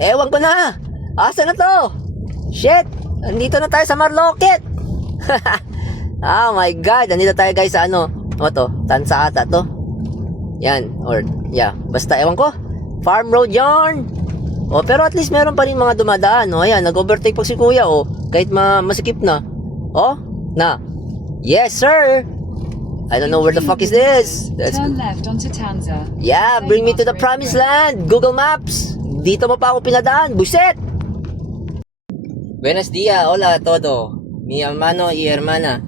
Ewan ko na. Asa na to? Shit. Nandito na tayo sa Marloket. Oh my God. Nandito tayo guys sa ano. O to. Tansa ata to. Yan. Or yeah. Basta ewan ko. Farm road yarn. O pero at least meron pa rin mga dumadaan. O ayan. Nag-overtake pa si kuya. O kahit masikip na. O. Na. Yes sir. I don't know where the fuck is this. Turn left onto Tanza. Yeah, bring me to the promised land. Google Maps. Dito mo pa ako pinadaan. Buset. Buenos dias. Hola todo. Mi hermano y hermana.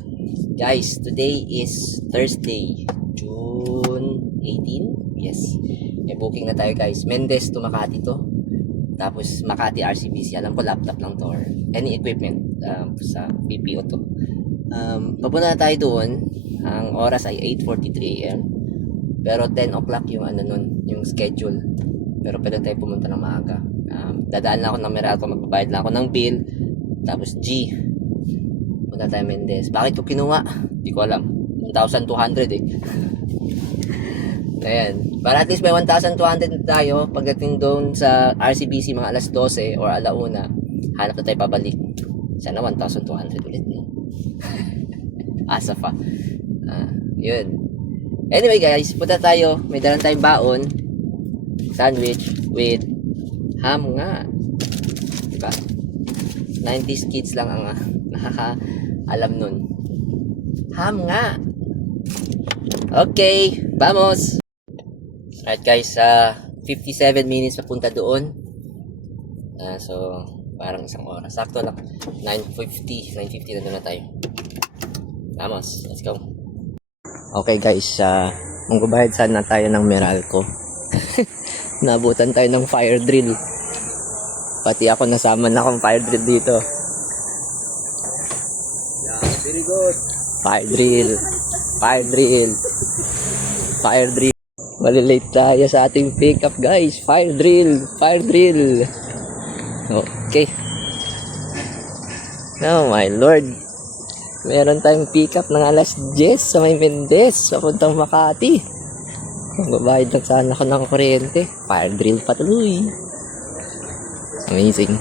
Guys, today is Thursday, June 18. Yes. May booking na tayo guys. Mendez to Makati to. Tapos Makati RCBC. Alam ko laptop lang to or any equipment sa BPO to. Papunta na tayo doon. Ang oras ay 8:43 AM. Pero 10 o'clock yung ano nun, yung schedule. Pero pwede tayo pumunta ng maaga. Dadaan lang ako ng Meralco, magbabayad lang ako ng bill. Tapos G. Punta tayo Mendez. Bakit ko kinuha? Hindi ko alam. 1,200 eh. Ayan. Para at least may 1,200 tayo. Pagdating doon sa RCBC mga alas 12 or alauna, hanap na tayo pabalik. Sana 1,200 ulit. No? Asa pa. Yun. Anyway guys, punta tayo. May dalang tayong baon. Sandwich with ham nga. Diba? 90s kids lang ang nakaka-alam nun. Ham nga. Okay, vamos. Alright guys, 57 minutes papunta doon. So, parang isang oras. Sakto lang. 9:50 na doon na tayo. Vamos, let's go. Okay guys, magbabayad sana tayo ng Meralco. Nabutan tayo ng fire drill. Pati ako nasama na akong fire drill dito. Yeah, very good. Fire drill. Fire drill. Fire drill. Malilate tayo sa ating pickup guys. Fire drill. Fire drill. Okay. Oh my lord. Meron tayong pickup ng alas 10 sa may Mendez. Papuntang Makati. Magbabayad lang sana ako ng kuryente. Fire drill patuloy. Amazing.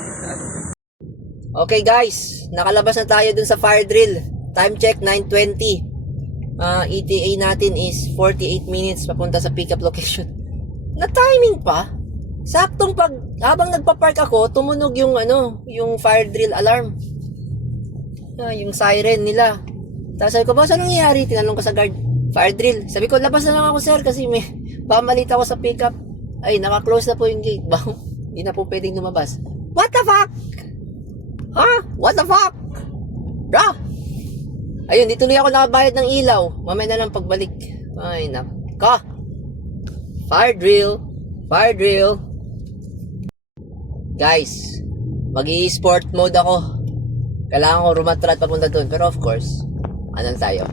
Okay guys, nakalabas na tayo dun sa fire drill. Time check 9:20. ETA natin is 48 minutes papunta sa pickup location. Na timing pa. Saktong habang nagpa-park ako, tumunog yung yung fire drill alarm. Yung siren nila. Tapos sabi ko, boss, anong nangyayari? Tinanong ko sa guard, fire drill. Sabi ko, labas na lang ako sir kasi may pamalit ako sa pickup. Ay, naka-close na po yung gate. Hindi na po pwedeng lumabas. What the fuck? Ha? What the fuck? Bro? Ayun, di tuloy ako nakabayad ng ilaw. Mamaya na lang pagbalik. Ay, naka. Fire drill. Fire drill. Guys, mag-i-sport mode ako. Kailangan ko rumatrat papunta doon. Pero of course, tayo?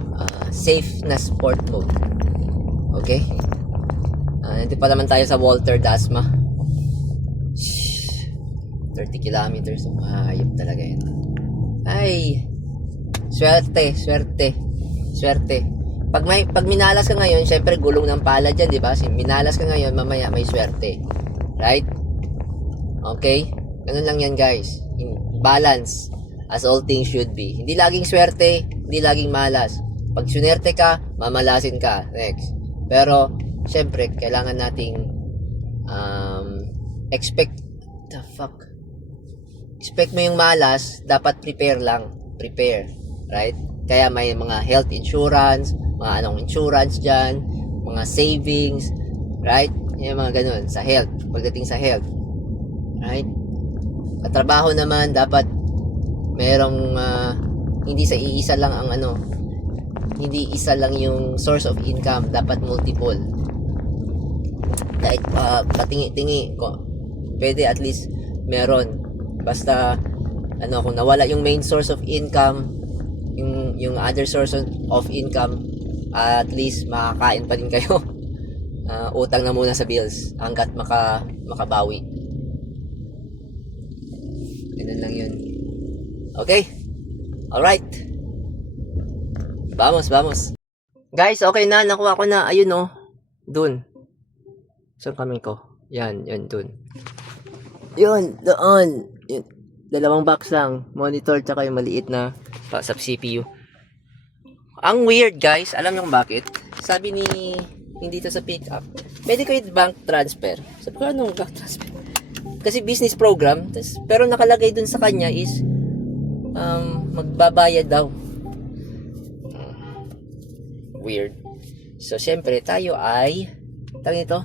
Safe na sport mode. Okay? Hindi pa naman tayo sa Walter Dasma. 30 kilometers. Ayop talaga yun. Ay, swerte. Pag minalas ka ngayon, syempre gulong ng palad yan, di ba? Minalas ka ngayon, mamaya may swerte. Right? Okay? Ganun lang yan, guys. Balance. As all things should be. Hindi laging swerte, hindi laging malas. Pag sunerte ka, mamalasin ka. Next. Pero, syempre, kailangan nating expect mo yung malas, dapat prepare lang. Prepare. Right? Kaya may mga health insurance, mga insurance dyan, mga savings, right? Yung mga ganun, sa health. Pagdating sa health. Right? Sa trabaho naman, dapat merong hindi sa iisa lang ang hindi isa lang yung source of income, dapat multiple. Kahit patingi-tingi ko, pwede at least meron. Basta kung nawala yung main source of income, yung other source of income, at least makakain pa din kayo. Utang na muna sa bills hanggat makabawi. Ganun lang yun. Okay? Alright. Vamos. Guys, okay na. Nakuha ko na. Ayun dun. Saan kami ko? Yan, dun. Yun, doon. Yun. Dalawang box lang. Monitor tsaka yung maliit na sub CPU. Ang weird guys, alam niyo kung bakit? Sabi ni dito sa pickup, pwede ko bank transfer. Sabi ko, anong bank transfer? Kasi business program, pero nakalagay dun sa kanya is magbabayad daw. Weird. So, syempre, tayo ay ito,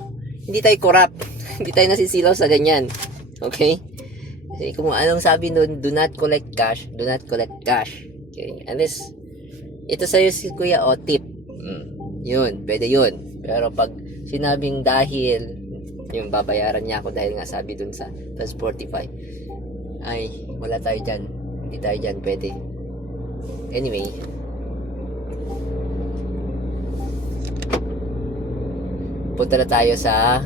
hindi tayo corrupt. Hindi tayo nasisilaw sa ganyan. Okay? Kasi kung anong sabi nun, do not collect cash. Do not collect cash. Okay? And this, ito sa'yo si Kuya, tip. Yun, pwede yun. Pero pag sinabing dahil, yung babayaran niya ako dahil nga sabi dun sa Spotify, ay, wala tayo dyan. Hindi tayo dyan, pwede. Anyway, punta na tayo sa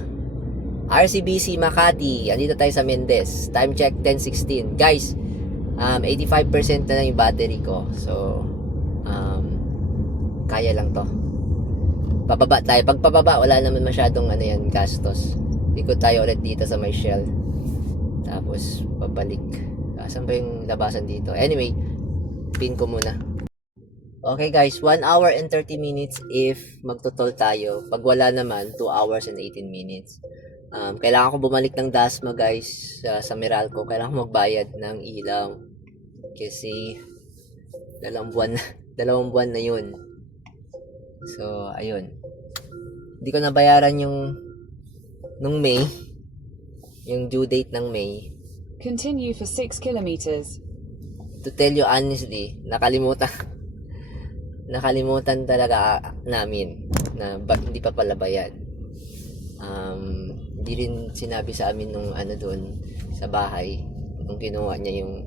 RCBC Makati. Andito tayo sa Mendez. Time check 10:16. Guys, 85% na lang yung battery ko. So, kaya lang to. Pababa tayo. Pag pababa, wala naman masyadong gastos. Ikot tayo ulit dito sa may Shell. Tapos, pabalik. Saan ba yung labasan dito? Anyway, pin ko muna. Okay guys, 1 hour and 30 minutes if magtotol tayo. Pag wala naman, 2 hours and 18 minutes. Kailangan ko bumalik ng Dasma guys sa Meralco. Kailangan ko magbayad ng ilaw. Kasi 2 buwan na yun. So, ayun. Hindi ko nabayaran nung May. Yung due date ng May. Continue for 6 kilometers. To tell you honestly, nakalimutan talaga namin na hindi pa pala bayad. Hindi rin sinabi sa amin nung doon sa bahay nung kinuha niya yung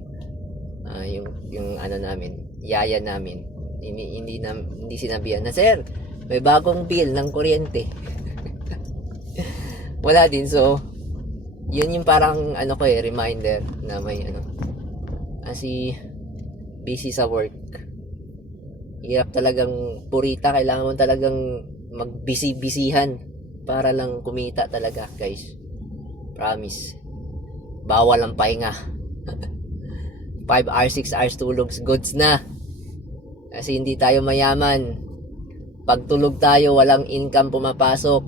namin, yaya namin. Hindi sinabihan na, sir, may bagong bill ng kuryente. Wala din. So, yun yung parang reminder na may kasi busy sa work. Hirap talagang purita, kailangan mo talagang magbisi-bisihan para lang kumita talaga, guys. Promise. Bawal ang pahinga. 5 hours, 6 hours tulog, goods na. Kasi hindi tayo mayaman. Pag tulog tayo, walang income pumapasok.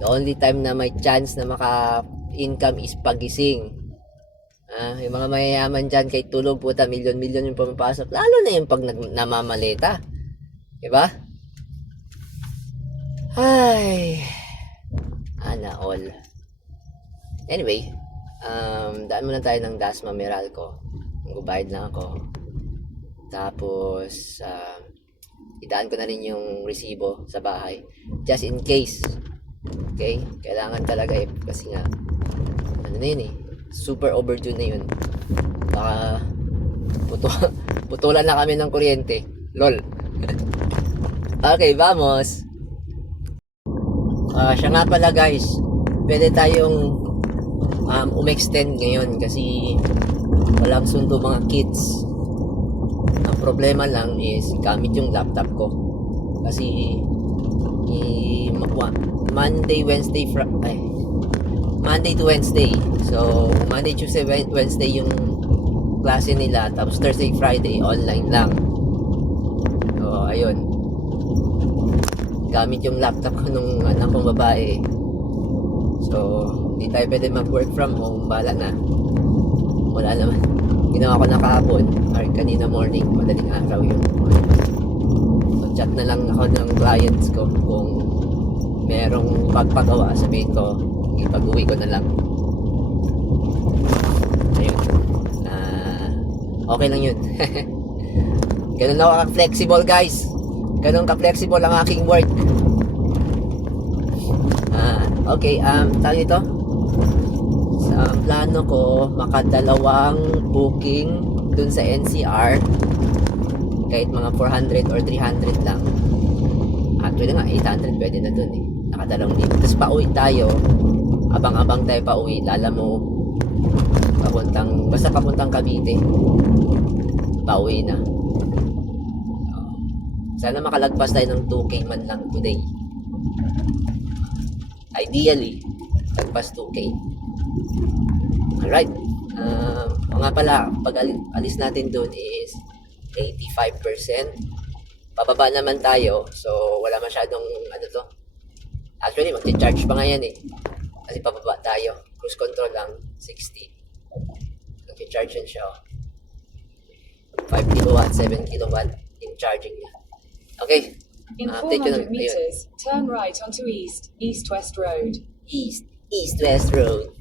The only time na may chance na maka-income is pagising. Yung mga mayayaman dyan, kahit tulog, puta, milyon-milyon yung pumapasok. Lalo na yung pag namamaleta. Diba? Ay. Ana all. Anyway, daan muna tayo ng Dasma Meralco. Magbabayad lang ako. Tapos, idaan ko na rin yung resibo sa bahay. Just in case. Okay? Kailangan talaga kasi nga, na yun super overdue na yun. Baka, putulan na kami ng kuryente. Lol. Okay, vamos. Siya nga pala guys, pwede tayong umextend ngayon kasi walang sundo mga kids. Ang problema lang is gamit yung laptop ko kasi Monday to Wednesday. So Monday, Tuesday, Wednesday yung klase nila, tapos Thursday, Friday online lang. So ayun, gamit yung laptop ko nung anak kong babae. So hindi tayo pwede mag-work from home. Bala na, wala naman. Ginawa ko na kahapon or kanina morning, madaling araw yun. So chat na lang ako ng clients ko kung merong pagpagawa, sabihin ko ipag-uwi ko na lang. Ayun, okay lang yun. Ganun ako ka-flexible guys. Ganun ka-flexible ang aking work. Okay, tawag ito. Sa plano ko, makadalawang booking dun sa NCR. Kahit mga 400 or 300 lang. Actually nga, 800 pwede na dun Nakadalawang dito. Tapos pauwi tayo. Abang-abang tayo pauwi. Lala mo, basta papuntang Cavite. Pauwi na. Sana makalagpas tayo ng 2K man lang today. Ideally, lagpas 2K. Alright. O nga pala, pag alis natin dun is 85%. Pababa naman tayo. So, wala masyadong ano to. Actually, mag-charge pa nga yan eh. Kasi pababa tayo. Cruise control lang, 60. Mag-charge yan siya. 5 kilowatt, 7 kilowatt yung charging niya. Okay. In Update ko na. 400 meters, turn right onto East-West Road. East-West Road.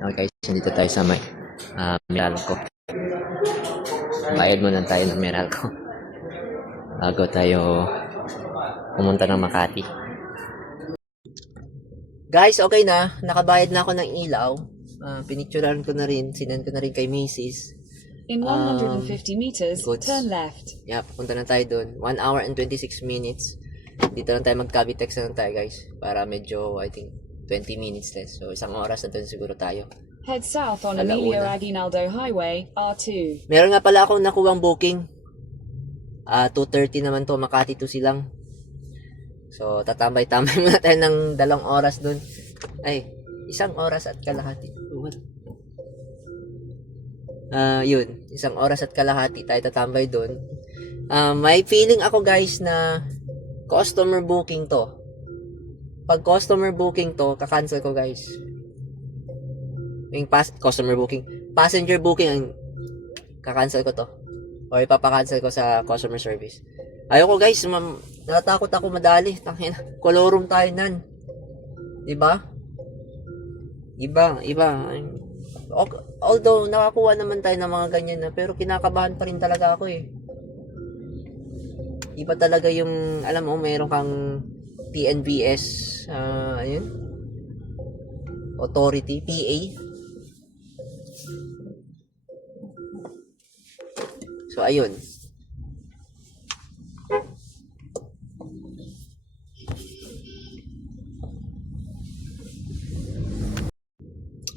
Okay, dito tayo sa may Meralco. Bayad muna tayo ng Meralco bago tayo pumunta ng Makati. Guys, okay na. Nakabayad na ako ng ilaw. Pinicturean ko na rin. Sinend ko na rin kay Mrs. In 150 meters, goods. turn left. Yeah, pupunta na tayo dun. 1 hour and 26 minutes. Dito lang tayo mag-Cavitex na lang tayo, guys. Para medyo, I think, 20 minutes less. So, isang oras na dun siguro tayo. Head south on Alauna. Emilio Aguinaldo Highway, R2. Meron nga pala akong nakuwang booking. 2:30 naman to, Makati to Silang. So, tatambay-tambay muna tayo ng 2 oras dun. Ay, 1 oras at kalahati. What? Yun, 1 oras at kalahati tayo tatambay dun. May feeling ako guys na customer booking to. Pag customer booking to, kakancel ko guys. Yung customer booking. Passenger booking, ang kakancel ko to. Or ipapakancel ko sa customer service. Ayoko guys, natatakot ako madali. Tangina, kolorum tayo nan. Diba? Iba. Although, nakakuha naman tayo ng mga ganyan na, pero kinakabahan pa rin talaga ako eh. Iba talaga yung, alam mo, meron kang PNBS, ayun, authority, PA. So, ayun.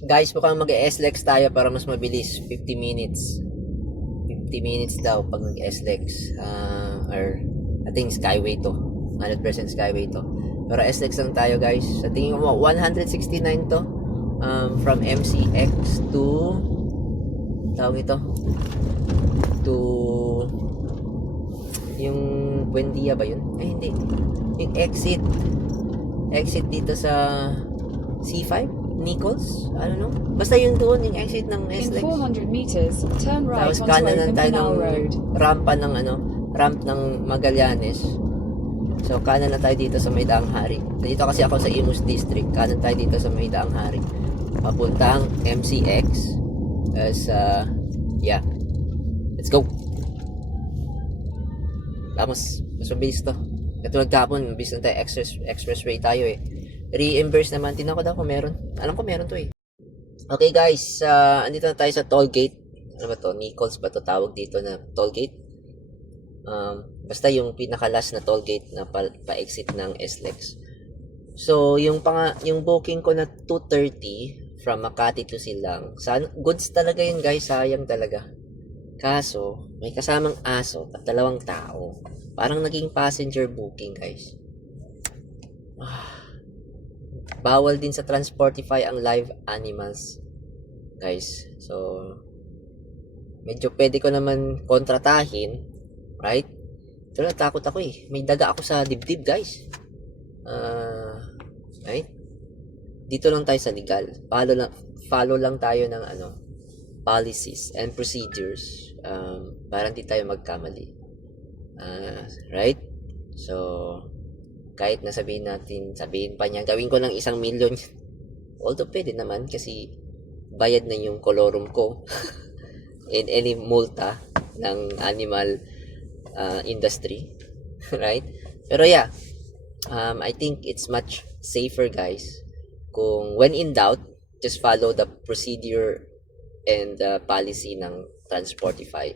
Guys, mukhang mag-SLEX tayo para mas mabilis. 50 minutes. 50 minutes daw pag nag-SLEX. Or, I think Skyway to. 100% Skyway to. Pero SLEX lang tayo guys. Sa tingin mo, 169 to. From MCX to, tawag ito, to, yung Buendia ba yun? Ay, hindi. Yung exit dito sa C5? Nichols? I don't know. Basta yun doon, yung exit ng In SLEX. 400 meters, turn right Tapos onto kanan Open lang tayo Canal ng Road. ramp ng Magallanes. So, kanan na tayo dito sa May Daang Hari. Dito kasi ako sa Imus District. Kanan tayo dito sa May Daang Hari. Papuntang MCX. As, yeah. Let's go. Tapos, mas mabilis to. Katulad kahapon, mabilis na tayo. Expressway tayo eh. Reimburse naman. Tinan ko daw kung meron. Alam ko meron to eh. Okay guys, andito na tayo sa toll gate. Ano ba to? Nichols ba to tawag dito na toll gate? Basta yung pinaka-last na toll gate na pa-exit ng SLEX. So, yung booking ko na 2:30 from Makati to Silang. Goods talaga yun guys, sayang talaga. Kaso, may kasamang aso at 2 tao. Parang naging passenger booking guys. Bawal din sa Transportify ang live animals guys. So, medyo pwede ko naman kontratahin, right? Pero natakot ako eh. May daga ako sa dibdib guys. Right? Dito lang tayo sa legal. Follow lang tayo ng policies and procedures para hindi tayo magkamali. Right? So, kahit na sabihin pa niya, gawin ko ng 1 million. Although pwede naman kasi bayad na yung kolorum ko in any multa ng animal industry. Right? Pero yeah, I think it's much safer guys kung when in doubt, just follow the procedure and the policy ng Transportify.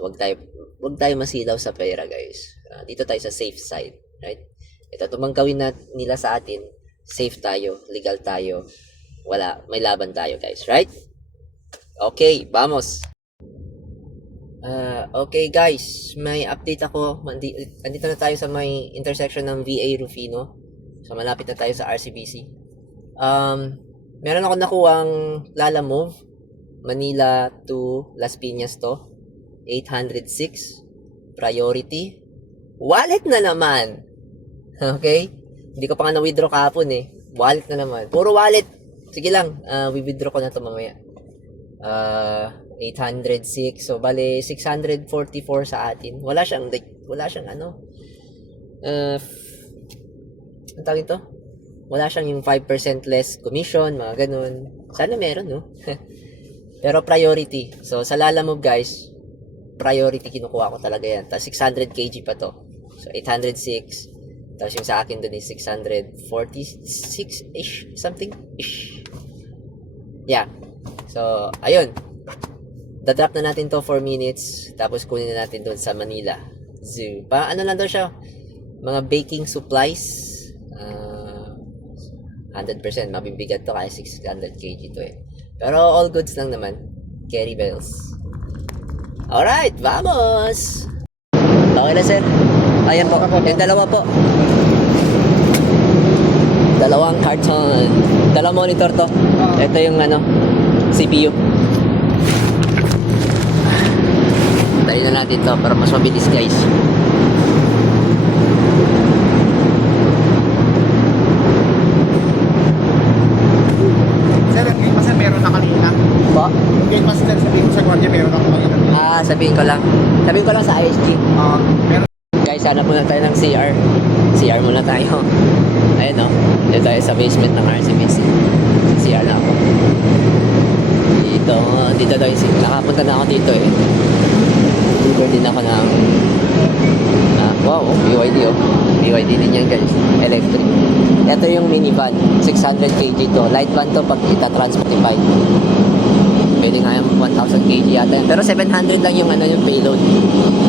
Wag tayo masilaw sa pera guys. Dito tayo sa safe side, right? Ito gawin nila sa atin, safe tayo, legal tayo. May laban tayo guys, right? Okay, vamos. Okay guys, may update ako. Andito na tayo sa may intersection ng VA Rufino. So malapit na tayo sa RCBC. Meron ako nakuhang Lalamove, Manila to Las Piñas to. 806. Priority. Wallet na naman. Okay? Hindi ko pa nga na-withdraw kahapon eh. Wallet na naman. Puro wallet. Sige lang. We-withdraw ko na to mamaya. 806. So, bale, 644 sa atin. Wala siyang ano. Ang tawag ito? Wala siyang yung 5% less commission, mga ganun. Sana meron, no? Pero priority. So, sa Lalamove, guys, priority kinukuha ko talaga yan. Tapos 600 kg pa to. So 806. Tapos yung sa akin dun is 646-ish. Something-ish. Yeah. So, ayun. Dadrop na natin to 4 minutes. Tapos kunin na natin dun sa Manila Zoo. Ano lang daw siya? Mga baking supplies. 100%. Mabibigat to kaya 600 kg to eh. Pero all goods lang naman. Carry bells. Alright, vamos! Okay na, sir. Ayan po. Yung dalawa po. Dalawang carton. Dalawang monitor to. Ito yung CPU. Dali na natin to para mas mabilis, guys. Sir, yung Game Master meron na kanina. Po? Yung Game Master, sabihin ko sa kwardiya, meron ako kanina. Sabihin ko lang. Sabihin ko lang sa ISG. Meron. Guys, hanap muna tayo ng CR. CR muna tayo. Ayun o. Dito tayo sa basement ng RCBC. CR na ako. Dito daw yung CR. Nakapunta na ako dito eh. Deliver din ako ng wow, BYD oh. BYD din yan, guys. Electric. Ito yung minivan. 600 kg to. Light van to pag ita-transportify. Pwede nga yung 1,000 kg yata. Pero 700 lang yung yung payload.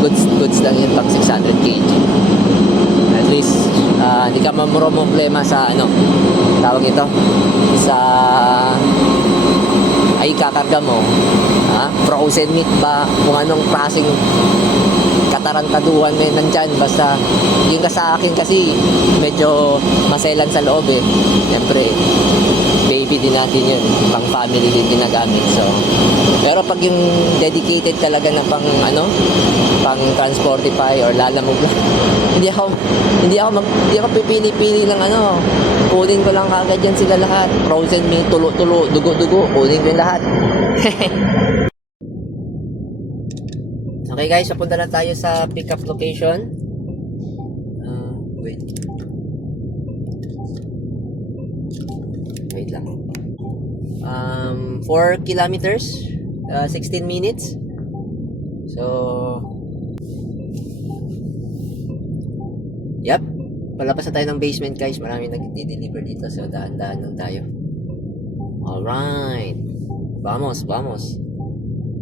Goods lang yun pag 600 kg. At least, hindi ka problema sa tawag ito, sa ay kakarga mo. Frozen meat ba? Kung anong klaseng katarantaduhan nandyan. Basta, yung sa akin kasi, medyo maselan sa loob eh. Siyempre, baby din natin yun. Pang family din ginagamit. So, pero pag yung dedicated talaga na pang pang Transportify or Lalamove lang, hindi ako pipili-pili ng kunin ko lang kagad yan sila lahat. Frozen meat, tulo-tulo, dugo-dugo, kunin ko yung lahat. Okay guys, papunta na tayo sa pickup location. Wait lang. 4 kilometers, 16 minutes. So, yep. Palabas na tayo ng basement, guys. Marami nag-deliver dito. So, dahan-dahan lang tayo. Alright. Vamos.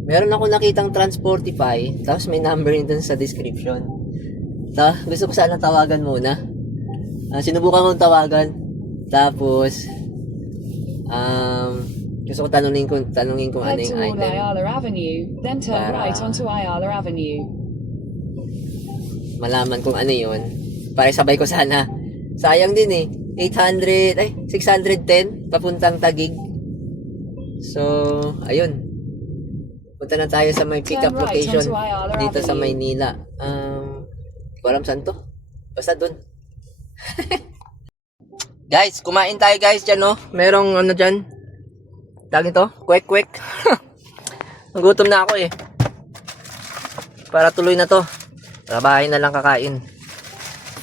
Meron ako nakitang Transportify. Tapos may number yun dun sa description. Gusto ko sana tawagan muna. Sinubukan kong tawagan. Tapos, gusto ko tanungin kung ano Head yung toward item. Ayala Avenue, then turn right onto Ayala Avenue. Malaman kung ano yun. Para sabay ko sana. Sayang din eh. 610 papuntang Taguig. So, ayun. Punta na tayo sa may pickup Turn right location onto Ayala dito sa Avenue. Maynila. Hindi ko alam saan to. Basta dun. Guys, kumain tayo guys dyan no. Merong dyan. Tawag ito? Kwek. Nagutom na ako eh. Para tuloy na to. Sa bahay na lang kakain.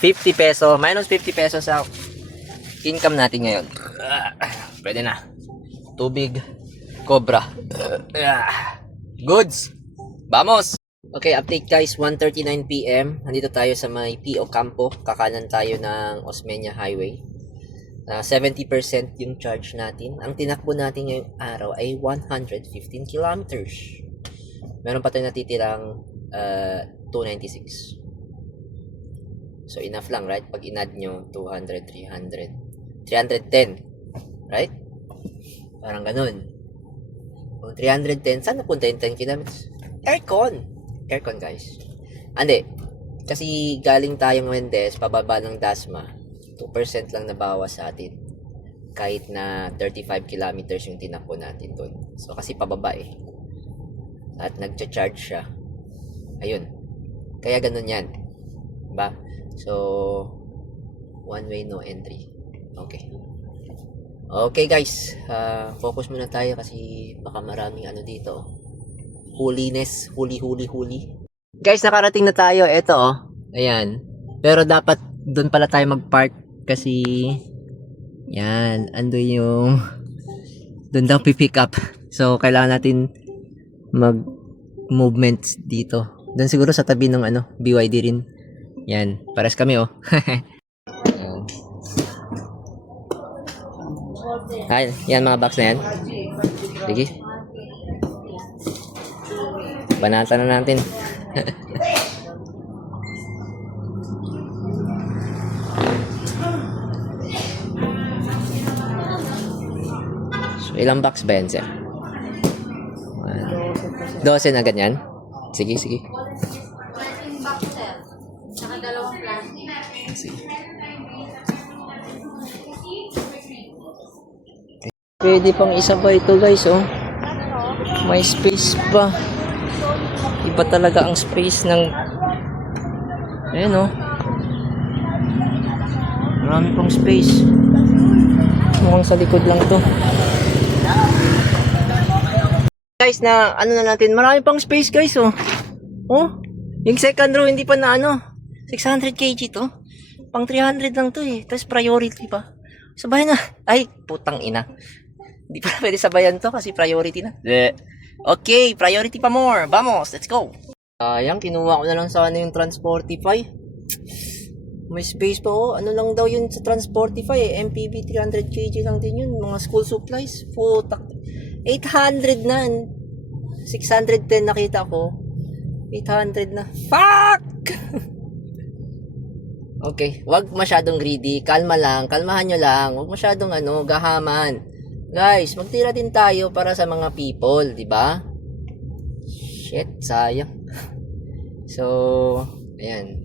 50 peso. Minus 50 pesos sa income natin ngayon. Pwede na. Tubig. Cobra. Goods. Vamos! Okay, update guys. 1:39 PM. Nandito tayo sa may P.O. Campo. Kakanan tayo ng Osmeña Highway. 70% yung charge natin. Ang tinakbo natin ngayong araw ay 115 kilometers. Meron pa tayong natitirang 296. So enough lang, right? Pag in-add nyo 200, 300, 310, right? Parang ganun. Kung 310, saan napunta yung 10 kilometers? Aircon guys. Hindi, kasi galing tayong Mendez pababa ng Dasma, 2% lang nabawas sa atin. kahit na 35 kilometers yung tinakbo natin doon. So kasi pababa eh. At nagcha-charge siya. Ayun. Kaya ganun yan. Diba? So, one way, no entry. Okay. Okay guys. Focus muna tayo kasi baka maraming ano dito. Holiness. Huli. Guys, nakarating na tayo. Ito oh. Ayan. Pero dapat doon pala tayo mag-park kasi yan. Ando yung doon daw pipick up. So, kailangan natin mag-movements dito. Doon siguro sa tabi ng ano, BYD rin. Yan. Pares kami oh. Yan. Ay, yan mga box na yan. Sige. Banata na natin. So, ilang box ba yan, sir? 12 na ganyan? Sige. Pwede pang isa pa ito guys oh. May space pa. Iba talaga ang space ng ayan oh. Marami pang space. Mukhang sa likod lang to. Guys na ano na natin, marami pang space guys oh. Oh, yung second row hindi pa na ano. 600 kg to. Pang 300 lang to eh. Tapos priority pa. Sabay na. Ay, putang ina. Hindi pa pwede sabayan to kasi priority na. Okay, priority pa more. Vamos, let's go. Sayang, kinuha ko na lang sana yung Transportify. May space pa oh. Ano lang daw yun sa Transportify eh. MPV 300 kg lang din yun. Mga school supplies. Putak. 800 na. 610 nakita ko. 800 na. Fuck! Okay, wag masyadong greedy. Kalma lang. Kalmahan nyo lang. Wag masyadong ano, gahaman. Guys, magtira din tayo para sa mga people, di ba? Shit, sayang. So, ayan.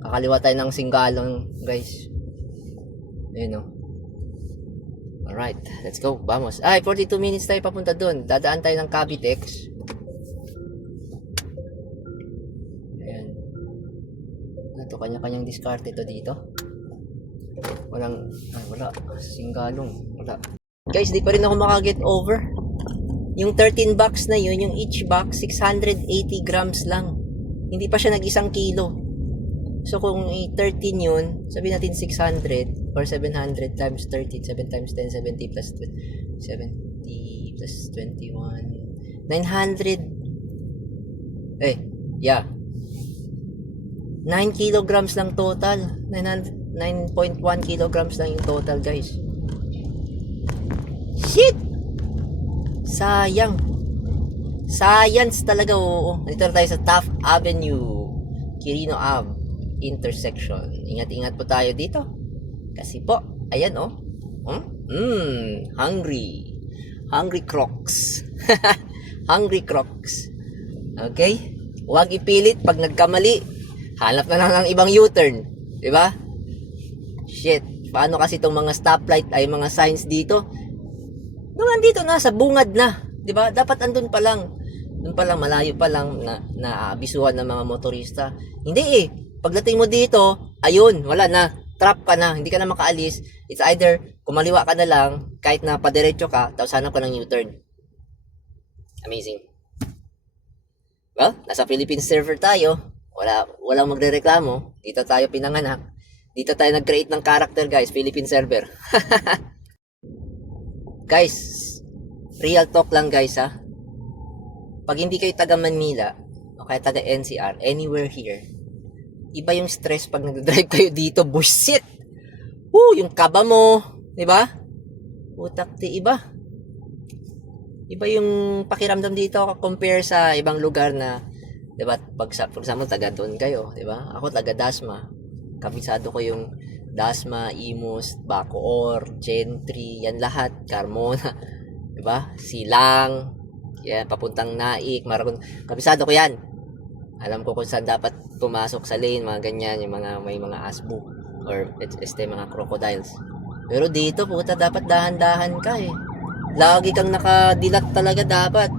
Kakaliwa tayo ng Singgalong, guys. Ayun oh. Alright, let's go. Vamos. Ay, 42 minutes tayo papunta doon. Dadaan tayo ng Cavitex. Ayan. Ito, kanya-kanyang discard ito dito. Walang, wala. Singgalong, wala. Guys, di pa rin ako makaget over. Yung 13 box na yun, yung each box, 680 grams lang. Hindi pa siya nag-1 kilo. So, kung 13 yun, sabihin natin 600 or 700 times 13, 7 times 10, 70 plus 20, 70 plus 21, 900. Yeah. 9 kilograms lang total. 9.1 kilograms lang yung total, guys. Shit! Sayang. Science talaga, oo. Dito tayo sa Taft Avenue, Quirino Ave intersection. Ingat-ingat po tayo dito. Kasi po, ayan oh. Hungry. Hungry Crocs. Hungry Crocs. Okay? Huwag ipilit pag nagkamali. Hanap na lang ng ibang U-turn. Diba? Shit. Paano kasi itong mga stoplight ay mga signs dito? Nung andito na, sa bungad na. Diba? Dapat andun pa lang. Doon pa lang, malayo pa lang na naabisuhan ng mga motorista. Hindi eh. Pagdating mo dito, ayun, wala na. Trap ka na. Hindi ka na makaalis. It's either kumaliwa ka na lang, kahit na padiretso ka, tapos hanap ka ng U-turn. Amazing. Well, nasa Philippine server tayo. Walang magrereklamo. Dito tayo pinanganak. Dito tayo nag-create ng character, guys. Philippine server. Guys, real talk lang, guys, ha. Pag hindi kayo taga Manila o kaya taga NCR, anywhere here, iba yung stress pag nag-drive kayo dito. Bullshit! Yung kaba mo, di ba? Utak di iba. Iba yung pakiramdam dito compare sa ibang lugar na, di ba? Pag for example, taga doon kayo, di ba? Ako taga Dasma. Kabisado ko yung Dasma, Imus, Bacoor, Gentry, yan lahat, Carmona, di ba? Silang, yan, papuntang Naik, Maragon. Kabisado ko yan. Alam ko kung saan dapat pumasok sa lane, mga ganyan, yung mga may mga asbo or mga crocodiles. Pero dito, puta, dapat dahan-dahan ka eh. Lagi kang nakadilat talaga dapat.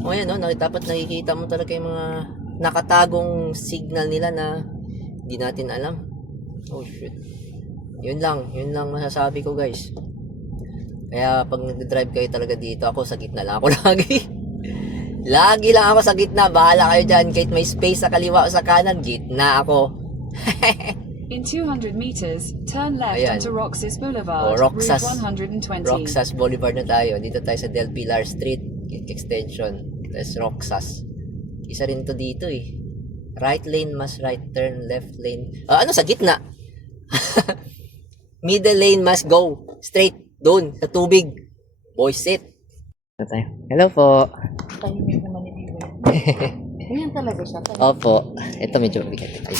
O yan, no? Dapat nakikita mo talaga yung mga nakatagong signal nila na di natin alam. Oh shit. Yun lang masasabi ko guys. Kaya pag nag-drive kayo talaga dito, ako sa gitna lang ako lagi. Lagi lang ako sa gitna. Bahala kayo dyan. Kahit may space sa kaliwa o sa kanan, gitna ako. In 200 meters, turn left Ayan. onto Roxas O, Boulevard, Roxas. Route 120. Roxas Boulevard na tayo. Dito tayo sa Del Pilar Street extension. Tapos Roxas. Isa rin to dito eh. Right lane must right turn, left lane. Ano sa gitna? Middle lane must go straight doon sa tubig. Boys sit. Hello po. Tahimik naman ni Bibo. Ganyan talaga siya. Opo. Ito medyo mabigat. Ay,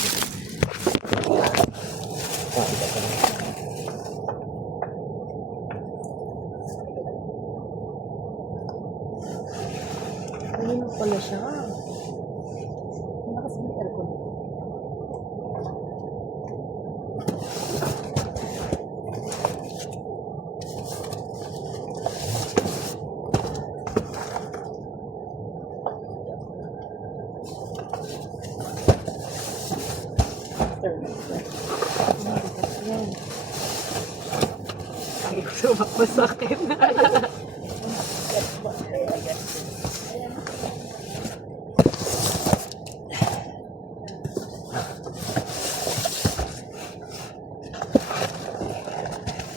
Tahimik pala siya. Lakas ng aircon. Ay, sumakbo sa akin.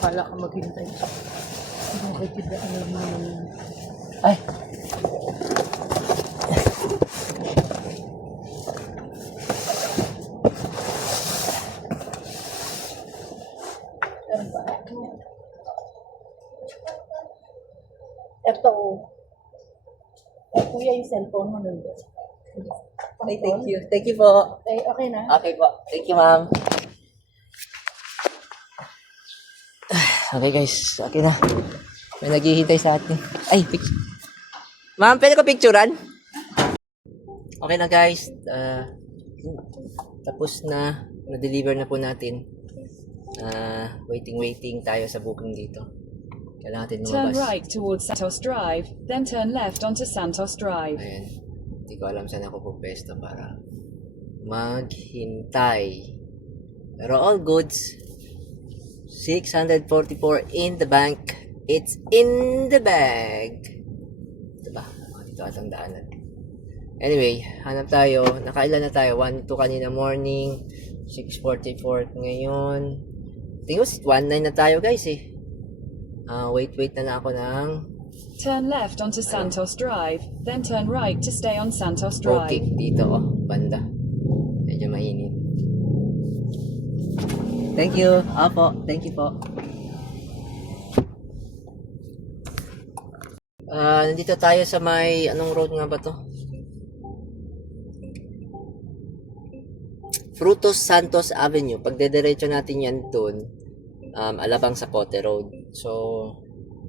Kala ka maghintay siya. Bakit hindi alam mo yun? Ay. Ito. Kuya, yung cellphone mo nun. Ay, thank you. Thank you po. Eh, okay na? Okay po. Thank you, ma'am. Okay, guys. Okay na. May naghihintay sa atin. Ay, picture. Ma'am, pwede ko picturean? Okay na, guys. Tapos na. Na-deliver na po natin. Waiting tayo sa booking dito. Kailangan natin Turn lumabas. right towards Santos Drive, then turn left onto Santos Drive. Ayan. Hindi ko alam saan ako pupesto para maghintay. Pero all goods. 644 in the bank. It's in the bag. Diba? Dito atang daanan. Anyway, hanap tayo. Nakailan na tayo? 1-2 kanina morning. 6:44 ngayon. Tingos, 1-9 na tayo guys eh. Wait na ako ng Turn left onto Santos Drive, then turn right to stay on Santos Drive. okay dito banda. Medyo mainit. Thank you. Apo, thank you po. Nandito tayo sa may anong road nga ba to? Frutos Santos Avenue. Pag dediretso natin yan dun, alabang sa Cote Road. So,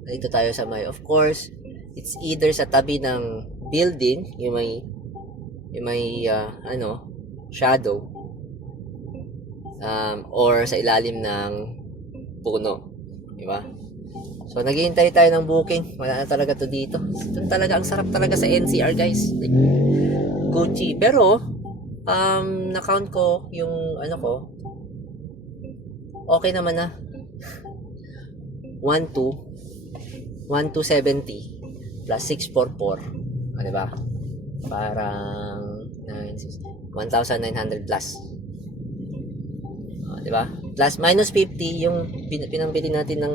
dito tayo sa may, of course, it's either sa tabi ng building, yung may shadow, or sa ilalim ng puno. Diba? So, naghihintay tayo ng booking. Wala na talaga to dito. Ito talaga, ang sarap talaga sa NCR, guys. Like, Gucci. Pero, na-count ko yung okay naman na. 1,270 plus 644. Diba? Parang 1,900 plus. Diba? Plus minus 50 yung pinambili natin ng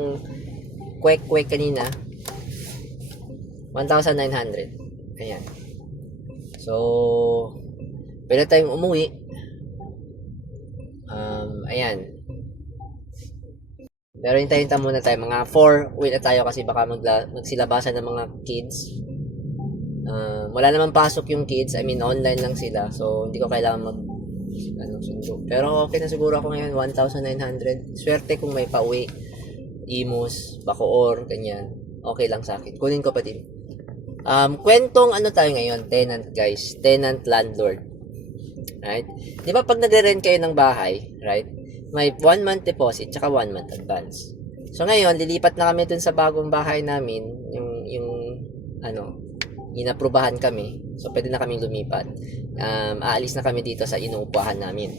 kwek kanina. 1,900. Ayan. So, pwede tayong umuwi. Ayan. Pero hintayin muna tayo. Mga 4 uwi na tayo kasi baka magsilabasan ng mga kids. Wala naman pasok yung kids. I mean, online lang sila. So, hindi ko kailangan sundo. Pero okay na siguro ako ngayon. 1,900. Swerte kung may pauwi. Imus, Bacoor, ganyan. Okay lang sa akin. Kunin ko pa din. Kwentong tayo ngayon? Tenant, guys. Tenant, landlord. Right? Di ba pag nagre-rent kayo ng bahay, right? May 1 month deposit tsaka 1 month advance. So ngayon, lilipat na kami dun sa bagong bahay namin, yung inaprubahan kami. So pwede na kaming lumipat. Aalis na kami dito sa inuupahan namin.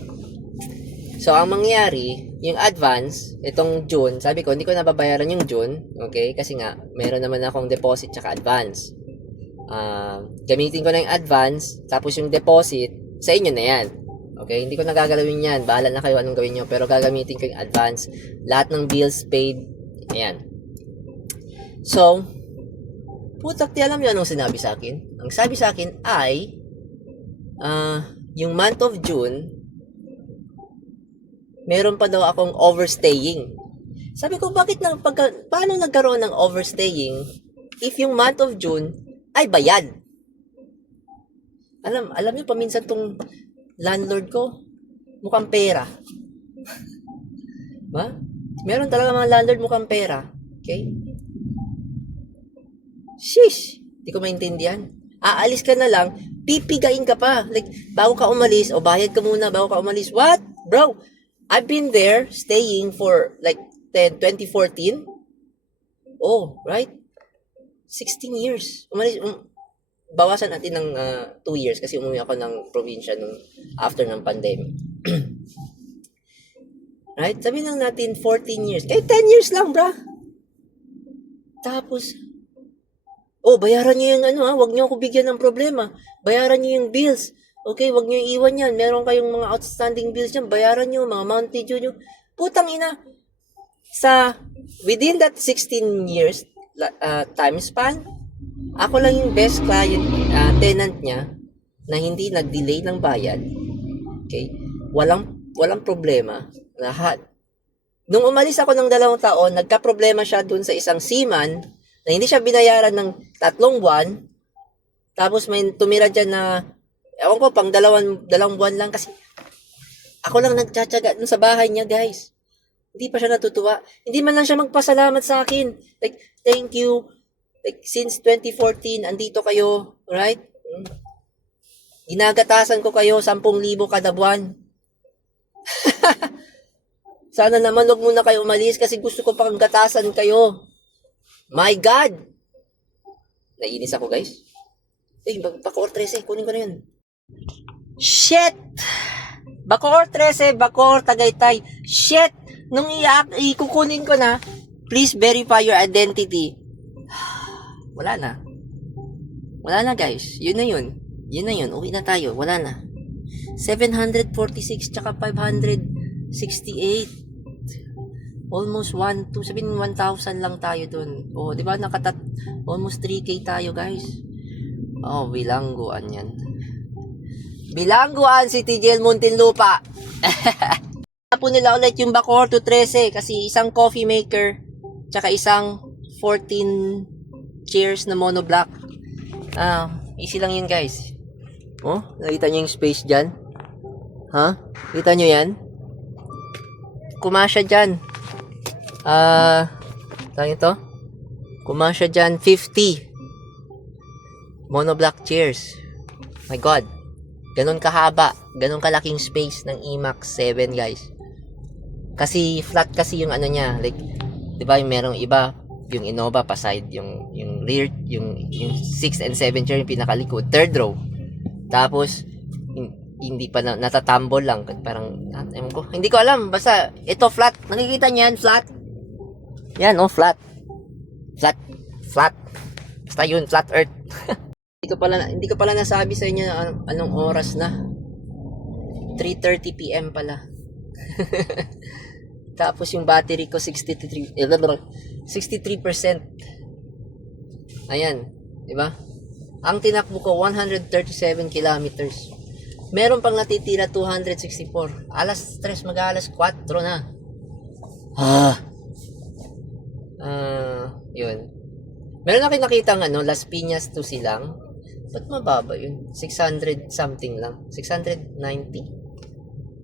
So ang mangyari, yung advance, itong June, sabi ko, hindi ko nababayaran yung June, okay? Kasi nga, meron naman akong deposit tsaka advance. Gamitin ko na yung advance, tapos yung deposit, sa inyo na yan. Okay, hindi ko nagagalawin yan. Bahala na kayo anong gawin nyo. Pero gagamitin ko yung advance. Lahat ng bills paid. Ayan. So, putak, di alam nyo anong sinabi sa akin? Ang sabi sa akin ay, yung month of June, meron pa daw akong overstaying. Sabi ko, paano nagkaroon ng overstaying if yung month of June ay bayad? Alam nyo, paminsan tong landlord ko, mukhang pera. Ba? Meron talaga mga landlord mukhang pera. Okay? Sheesh! Di ko maintindihan. Aalis ka na lang, pipigain ka pa. Like, bago ka umalis, o bayad ka muna bago ka umalis. What? Bro, I've been there, staying for like 2014. Oh, right? 16 years. Bawasan natin ng 2 years kasi umuwi ako ng probinsya nung after ng pandemic. Right? Sabi lang natin 14 years. Kahit 10 years lang, bra. Tapos, bayaran nyo yung wag nyo ako bigyan ng problema. Bayaran nyo yung bills. Okay, wag nyo iwan yan. Meron kayong mga outstanding bills dyan. Bayaran nyo, mga monthly due nyo. Putang ina. Within that 16 years time span, ako lang yung best client, tenant niya na hindi nag-delay ng bayad. Okay? Walang problema. Lahat. Nung umalis ako ng 2 taon, nagka-problema siya dun sa isang seaman na hindi siya binayaran ng 3 buwan. Tapos may tumira dyan na, ewan ko, pang 2 buwan lang kasi ako lang nagtsatsaga dun sa bahay niya, guys. Hindi pa siya natutuwa. Hindi man lang siya magpasalamat sa akin. Like, thank you. Like, since 2014, andito kayo, right? Ginagatasan ko kayo 10,000 kada buwan. Sana naman huwag muna kayo umalis kasi gusto ko pang gatasan kayo. My God! Naiinis ako, guys. Bacoor 13, kunin ko na yun. Shit! Bacoor 13, Bacoor, Tagaytay. Shit! Nung ikukunin ko na, please verify your identity. Wala na. Wala na, guys. Yun na yun. Uwi na tayo. Wala na. 746 tsaka 568. Almost 1,000 lang tayo dun. Di ba? Almost 3K tayo, guys. Bilangguan yan. Bilangguan, City Jail, Muntinlupa. Po nila ulit yung Bacoor 213 kasi isang coffee maker tsaka isang 14 chairs na monoblock. Easy lang yun, guys. Nakita nyo yung space dyan? Kita nyo yan? Kumasya dyan. Tawag ito? Kumasya dyan 50 monoblock chairs. My God. Ganon kahaba. Ganon kalaking space ng IMAX 7, guys. Kasi flat kasi yung niya. Like, di ba yung merong iba, yung Innova pa side, yung rear, yung 6 and 7 chair, yung pinakalikod, third row. Tapos, hindi pa natatambol lang. Parang, ewan ko. Hindi ko alam. Basta, ito flat. Nakikita niyan, flat. Yan, flat. Flat. Basta yun, flat earth. Hindi ko pala nasabi sa inyo anong oras na. 3:30 PM pala. Tapos yung battery ko 63%. Ayan, di ba? Ang tinakbo ko 137 kilometers. Meron pang natitira 264. Alas 3 mag-alas 4 na. Yun. Meron na nakita Las Piñas to Silang. Ba't mababa yun? 600 something lang. 690.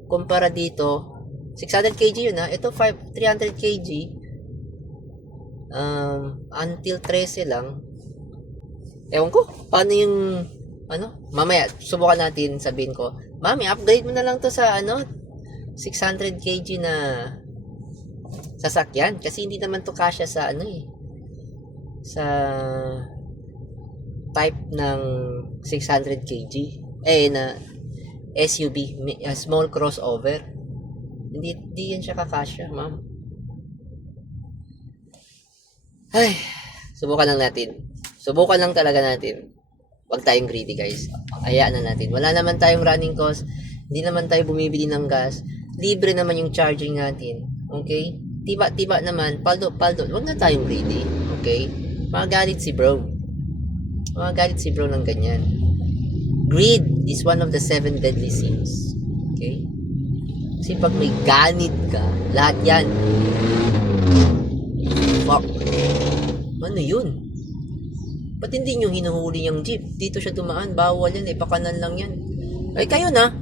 Kumpara dito, 600 kg yun Ito 300 kg. Until 13 lang. Ewan ko, paano yung mamaya, subukan natin, sabihin ko, Mami, upgrade mo na lang to sa 600 kg na sasakyan. Kasi hindi naman to kasya sa ano eh. Sa type ng 600 kg. Na SUV. Small crossover. Hindi yan siya kakasya, ma'am. Ay, subukan lang natin. Subukan lang talaga natin. Huwag tayong greedy, guys. Hayaan na natin. Wala naman tayong running cost. Hindi naman tayo bumibili ng gas. Libre naman yung charging natin. Okay? Tiba naman. Paldo. Huwag na tayong greedy. Okay? Magagalit si bro. Magagalit si bro ng ganyan. Greed is one of the 7 deadly sins. Okay? Kasi pag may ganit ka, lahat yan. Fuck. Ano yun? Ba't hindi nyo hinuhuli yung jeep? Dito siya dumaan. Bawal yan. Pakanan lang yan. Ay, kayo na.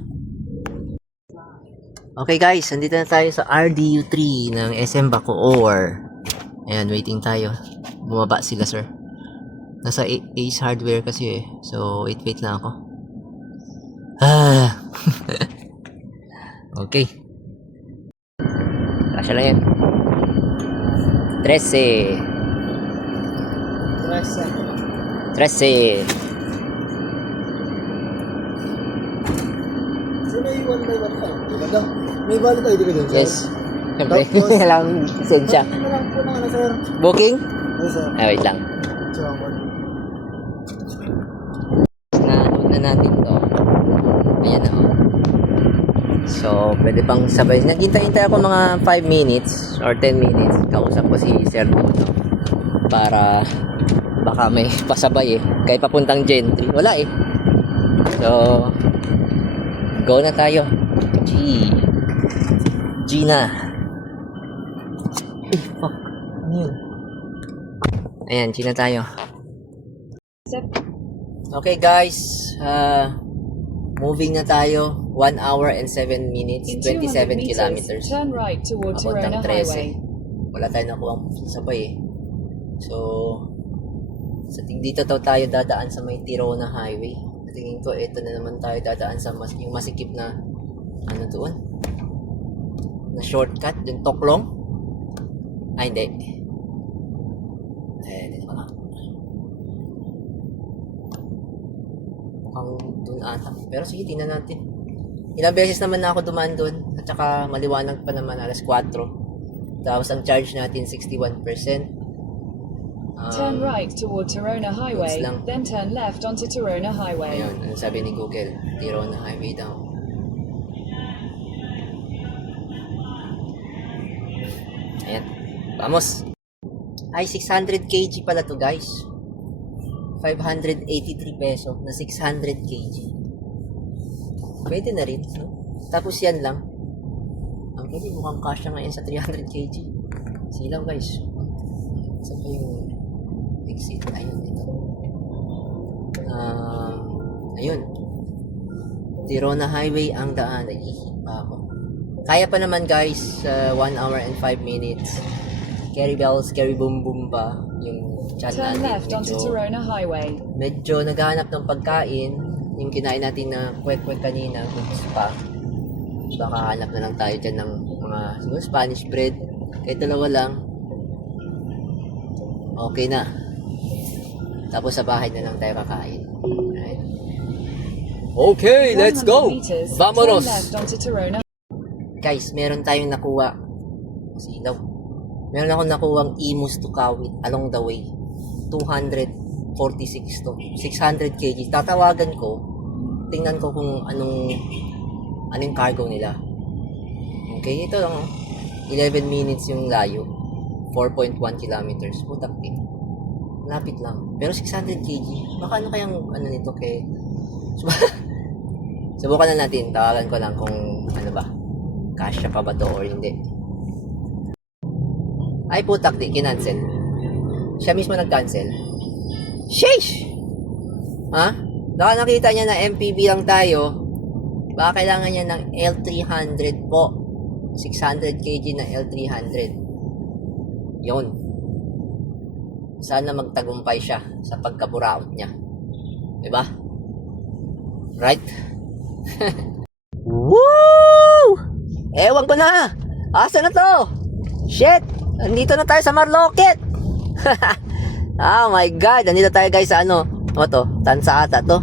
Okay guys, nandito na tayo sa RDU3 ng SM Bacoor. Ayan, waiting tayo. Bumaba sila, sir. Nasa Ace Hardware kasi eh. So, wait lang ako. Okay. Kasya lang yan. 13. Sino yung 1 by 1 ka? May valid ID ka din, sir? Yes. Siyempre, kailangan lisensya. Ano lang po na, sir? Booking? Yes, sir. Wait lang. Salamat. Na-load na natin to. Ayan na. So, pwede pang sabay. Naghintay ako mga 5 minutes or 10 minutes. Kausap ko si Sir Nuno para baka may pasabay eh. Kaya papuntang Gentry. Wala eh. So, go na tayo. G na. Ay, fuck. Ano yun? Ayan, G na tayo. Okay guys, moving na tayo. 1 hour and 7 minutes, In 27 200 meters, kilometers. turn right toward Tirona Papuntang Highway. 13. Wala tayong nakuha sabay eh. So, dito tayo dadaan sa may Tirona Highway. Tingin ko, ito na naman tayo dadaan sa yung masikip na, ano doon? Na shortcut, yung Toklong. Ay, hindi. Dito pa nga. Mukhang doon ata. Pero sige, tingnan natin. Ilang beses naman na ako dumaan doon. At saka maliwanag pa naman, alas 4. Tapos ang charge natin 61%. Turn right toward Tirona Highway, lang. then turn left onto Tirona Highway. Ayun, ano sabi ni Google? Tirona Highway daw. Ayan. Vamos. Ay, 600 kg pala to guys. 583 peso na 600 kg. Pwede na rin. No? Tapos yan lang. Ang pwede mukhang kasya ngayon sa 300 kg. Silaw guys. Saan pa yung exit? Ayun dito. Ayun. Tirona Highway ang daan. Nag-ihip pa ako. Kaya pa naman guys, 1 hour and 5 minutes. Carry bells, carry boom boom ba yung chat Turn left natin. onto Tirona Highway. Medyo naghahanap ng pagkain. Yung kinain natin na kwek-kwek kanina, goods pa. Baka hanap na lang tayo dyan ng mga siguro Spanish bread. Kahit dalawa lang. Okay na. Tapos sa bahay na lang tayo kakain. Alright. Okay, let's 100 go! meters, Vamonos! Turn left onto Tirona. Guys, meron tayong nakuha. Silaw. Meron akong nakuhang Imus to Kawit along the way. 246 to 600 kg. Tatawagan ko. Tingnan ko kung anong cargo nila. Okay, ito lang. 11 minutes yung layo. 4.1 kilometers. Putak din. Lapit lang. Pero 600 kg. Baka ano kayang nito kay... Subukan na natin. Tawagan ko lang kung ano ba. Kasya pa ba to or hindi. Ay putak di. Kinancel. Siya mismo nag-cancel. Sheesh! Ha? Baka nakita niya na MPV lang tayo. Baka kailangan niya ng L300 po. 600 kg na L300. Yon. Sana magtagumpay siya sa pagkaburaot niya. Diba? Right? Woo! Ewan ko na! Asa na to? Shit! Andito na tayo sa Marlocket! Oh my God! Andito tayo guys sa ano? Ano to? Tansa ata to?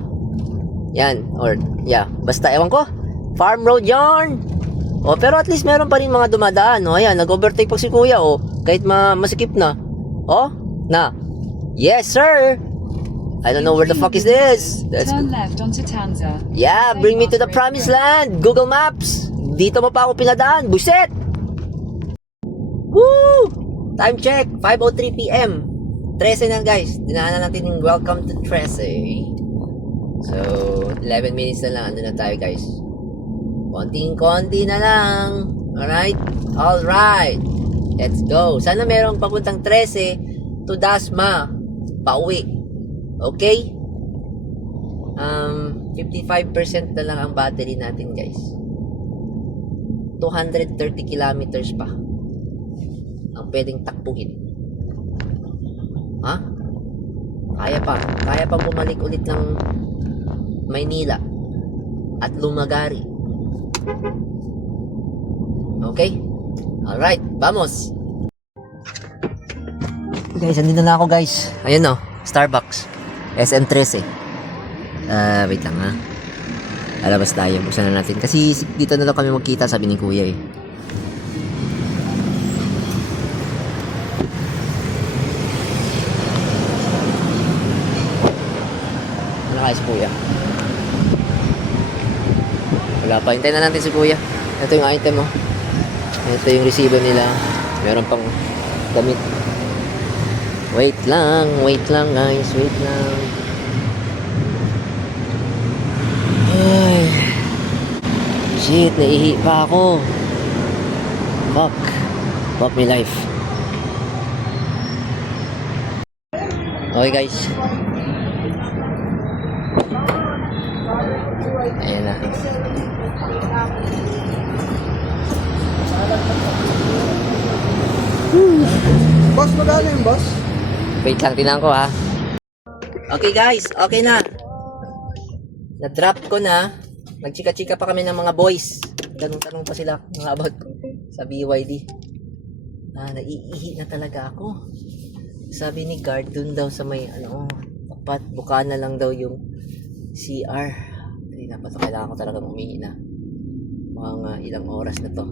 Yan. Or, yeah. Basta, ewan ko. Farm road yarn! Oh, pero at least meron pa rin mga dumadaan. Oh, ayan. Nag-overtake pa si kuya, oh. Kahit masikip na. Oh, na. Yes, sir! I don't know where the fuck is this. That's Turn left onto Tanza. Yeah, bring me to the promised land. Google Maps. Dito mo pa ako pinadaan. Buset! Woo! Time check. 5:03 p.m. 13 na guys. Dinaanan natin yung welcome to 13. So, 11 minutes na lang. Ando na tayo guys. Konting-konti na lang. Alright? Alright. Let's go. Sana merong papuntang 13 to Dasma. Pauwi. Okay? 55% na lang ang battery natin guys. 230 kilometers pa ang pwedeng takbuhin. Ha? Kaya pa bumalik ulit ng Maynila at Lumagari. Okay? Alright, vamos! Guys, andito na ako guys. Ayun o, Starbucks. SM13. Wait lang ha. Alabas tayo. Buksan na natin. Kasi dito na lang kami magkita, sabi ni kuya eh. Ano kaya si kuya? Wala pa. Hintayin na natin si kuya. Ito yung item oh. Ito yung resibo nila. Meron pang damit. Wait lang guys, wait lang. Ay. Shit, naihi pa ako. Fuck my life. Okay guys. Ayan na. Boss, magkano yung boss? Wait lang, tinan ko ha. Okay guys, okay na. Na-drop ko na. Nagchika-chika pa kami ng mga boys. Tanong-tanong pa sila mga about sa BYD. Naiihi na talaga ako. Sabi ni guard, dun daw sa may tapat, buka na lang daw yung CR. Hindi na pa ito, kailangan ko talagang umihi na. Mga ilang oras na to.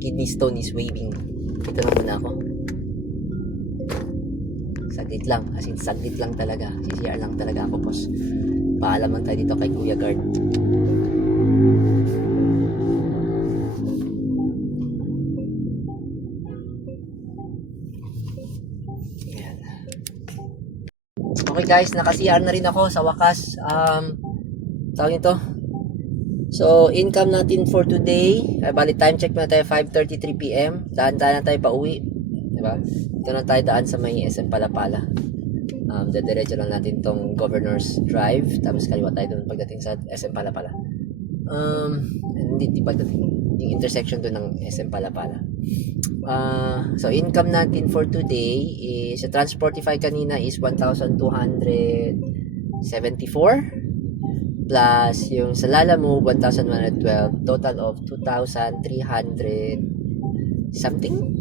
Kidney stone is waving. Ito na muna ako. Saglit lang, as in saglit lang talaga. CCR lang talaga ako, boss. Paalam lang tayo dito kay Kuya Guard. Ayan. Okay guys, naka-CR na rin ako sa wakas. Tawag nito. So, income natin for today. Bali, time check na tayo 5:33 p.m. Daan-daan na tayo pa uwi. Diba? Ito na tayo daan sa may SM Palapala. Diretso lang natin tong Governor's Drive. Tapos kaliwa tayo doon pagdating sa SM Palapala. Hindi pagdating. Yung intersection doon ng SM Palapala. So, income natin for today is, sa Transportify kanina is 1,274. Plus, yung sa Lalamove, 1,112. Total of 2,300 something?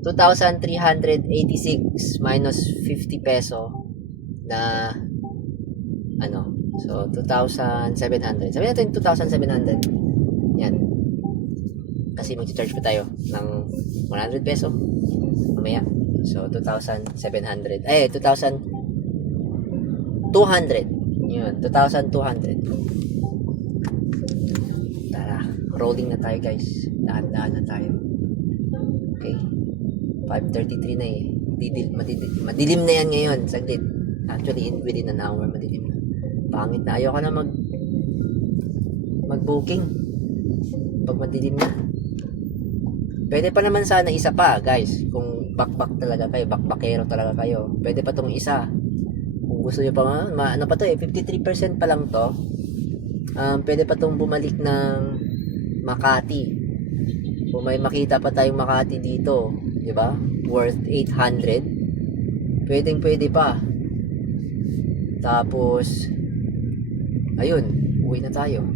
2,386 minus 50 peso na so 2,700. Sabi natin 2,700. Yan. Kasi mag-charge pa tayo ng 100 peso mamaya. So 2,700. 2,200. Yun, 2,200. Tara, rolling na tayo guys. Dahan-dahan na tayo. Okay. 5:33 na eh. Madilim na yan ngayon. Saglit. Actually, within an hour, madilim na. Pangit na. Ayoko na mag-booking. Pag madilim na. Pwede pa naman sana isa pa, guys. Kung backpack talaga kayo, backpackero talaga kayo. Pwede pa tong isa. Kung gusto nyo pa, ano pa to eh, 53% pa lang to. Pwede pa tong bumalik ng Makati. Kung may makita pa tayong Makati dito, di ba? Worth 800. Pwede pa. Tapos, ayun, uwi na tayo.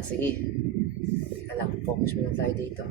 Sige. lang, focus muna tayo dito.